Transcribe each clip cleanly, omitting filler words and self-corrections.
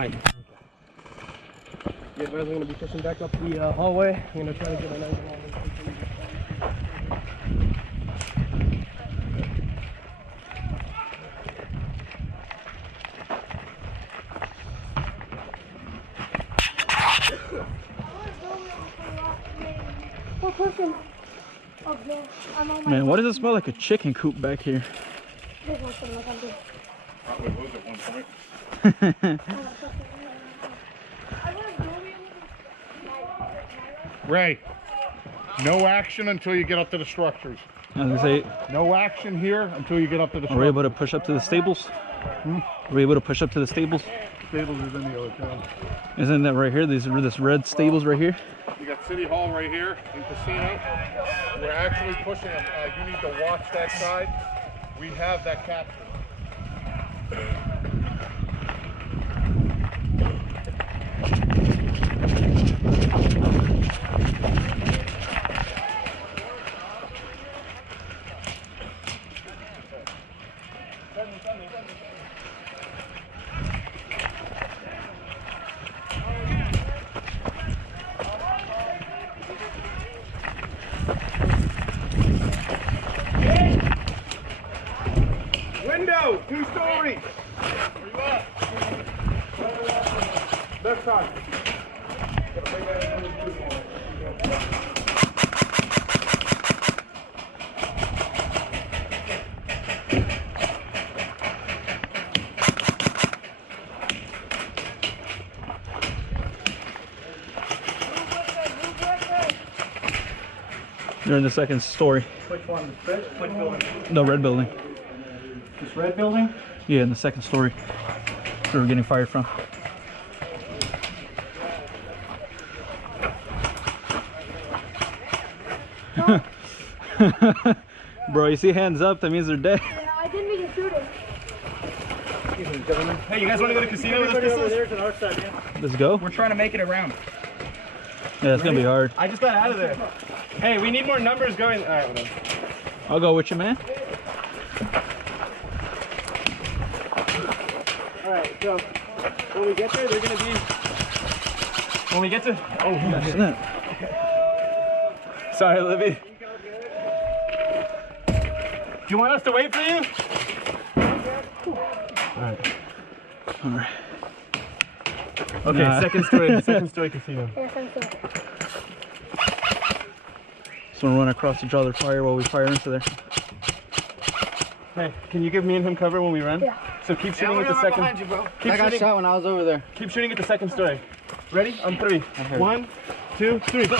behind you. You guys are going to be pushing back up the hallway. I'm going to try to get an angle on this. We're pushing up there. Man, why does it smell like a chicken coop back here? There's one sitting up there. Probably was at one point. Ray, no action until you get up to the structures. I was gonna say, No action here until you get up to the are we structures. able to push up to the stables? Are we able to push up to the stables? Stables is in the hotel. Isn't that right here? This red stables right here? You got City Hall right here and Casino. We're actually pushing them. You need to watch that side. We have that captured. Window, 2 stories. Where you at? Left side. They're in the second story. Which one? Which building? The red building. This red building? Yeah, in the second story. Where we're getting fired from. Bro, you see hands up, that means they're dead. Yeah, I didn't mean to shoot him. Hey, you guys want to go to casino with us? Let's go. We're trying to make it around. Yeah, it's gonna be hard. I just got out of there. Hey, we need more numbers going. All right, whatever. I'll go with you, man. All right, so when we get there, they're gonna be. When we get to. Oh, Snap. sorry, Libby. Do you want us to wait for you? All right. All right. Okay, Nah. second story casino. Yeah, thank you. So we'll run across to draw their fire while we fire into there. Hey, can you give me and him cover when we run? Yeah. So keep shooting at the second. you, bro. Keep shooting. shot when I was over there. Keep shooting at the second story. Ready? On 3. 1, 2, 3. Go.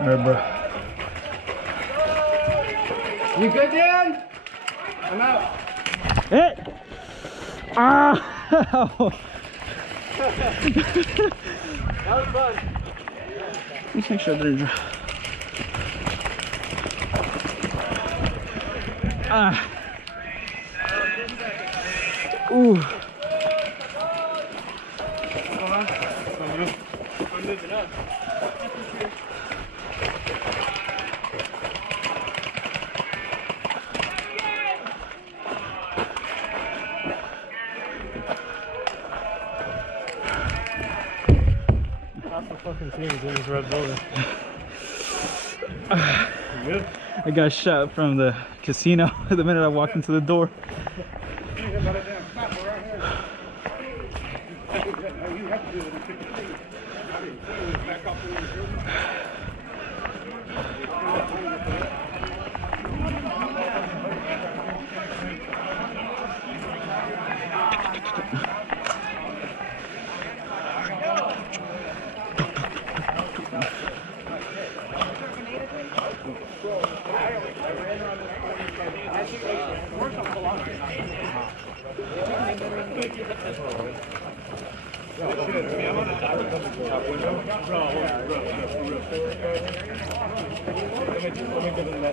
Alright, bro. You good, Dan? I'm out. Hey! Ah! That was fun. Let's make sure they're dry. Ah! Ooh! I'm moving up. Fucking teams in this red building. You good? I got shot from the casino the minute I walked into the door.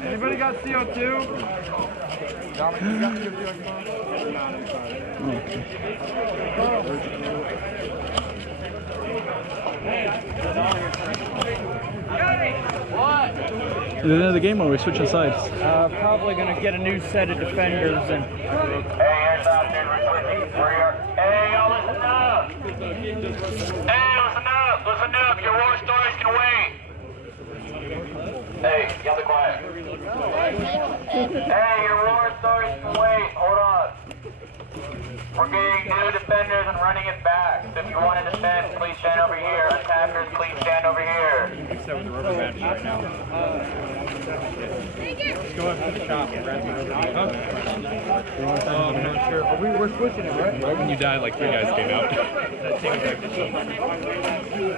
Anybody got CO2? Dominic, you got CO2? What? Is it the end of the game or are we switching sides? Probably gonna get a new set of defenders and. Hey, Airsoft, dude, we're switching. Hey, y'all listen up. Hey, listen up. Your war stories can wait. Hey, y'all be quiet. Hey, your war stories can wait. Hold on. We're getting new defenders and running it back. So if you want to defend, please stand over here. Attackers, please stand over here. Let's go up to the shop and grab some rubber bands. I'm not sure. We're switching it, right? Right when you died, like 3 guys came out.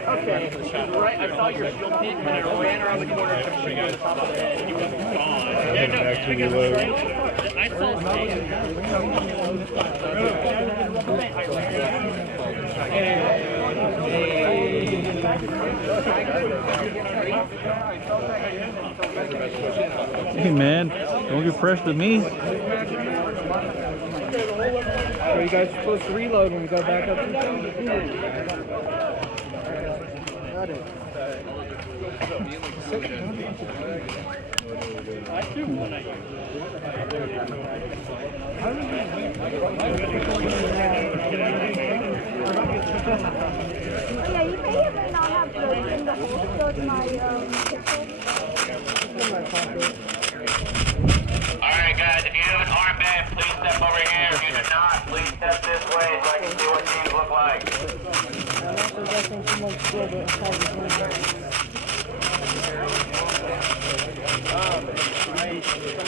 Okay. Right, I saw your shield pit and I ran around the corner and took 3 guys top of the head. He was gone. Yeah, no, I saw his Hey man, don't get fresh with me. So you guys are supposed to reload when we go back up to the I do one at you. Yeah, you may or may not have broken in the hole still in my pistol. Alright, guys, if you have an armband, please step over here. If you do not, please step this way so I can see what these look like.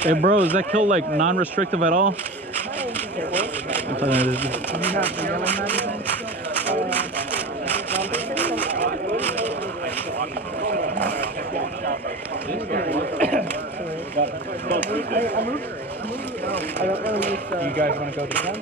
Hey bro, is that kill like non-restrictive at all? You guys want to go to one?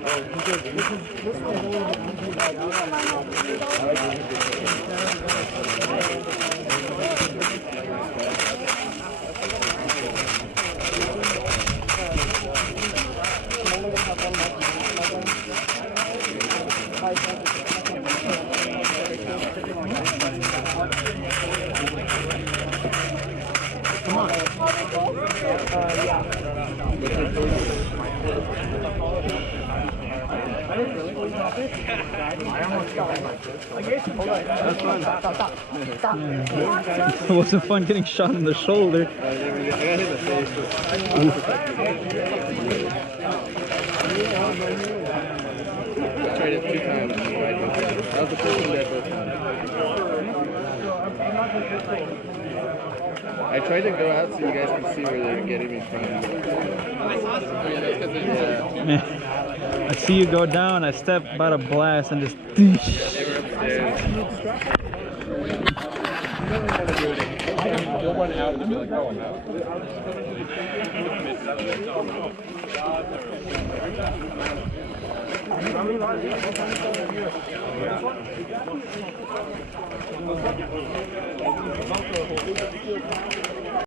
It wasn't fun getting shot in the shoulder. Tried it 2 times. That was the first one that both times. I tried to go out so you guys could see where they were getting me from. Man, I see you go down, I step about a blast and just They were upstairs. You'll run out and be like, oh, I'm out.